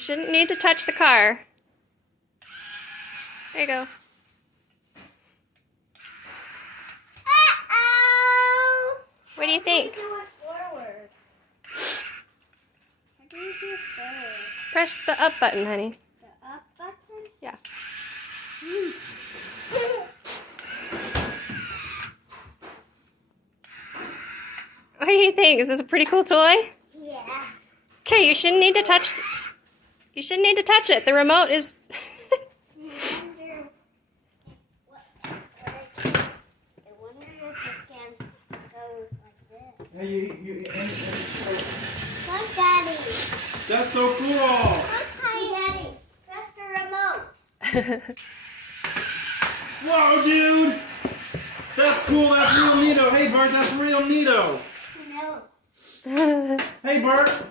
You shouldn't need to touch the car. There you go. Uh-oh! What do you think? How do you do it forward? How do you do it forward? Press the up button, honey. The up button? Yeah. What do you think? Is this a pretty cool toy? Yeah. Okay, you shouldn't need to touch. You shouldn't need to touch it. The remote is. I wonder if it can go like this. Look, Daddy. That's so cool. Look, hi, Daddy. Press the remote. Whoa, dude. That's cool. That's real neato. Hey, Bart, that's real neato. No. Hey, Bart.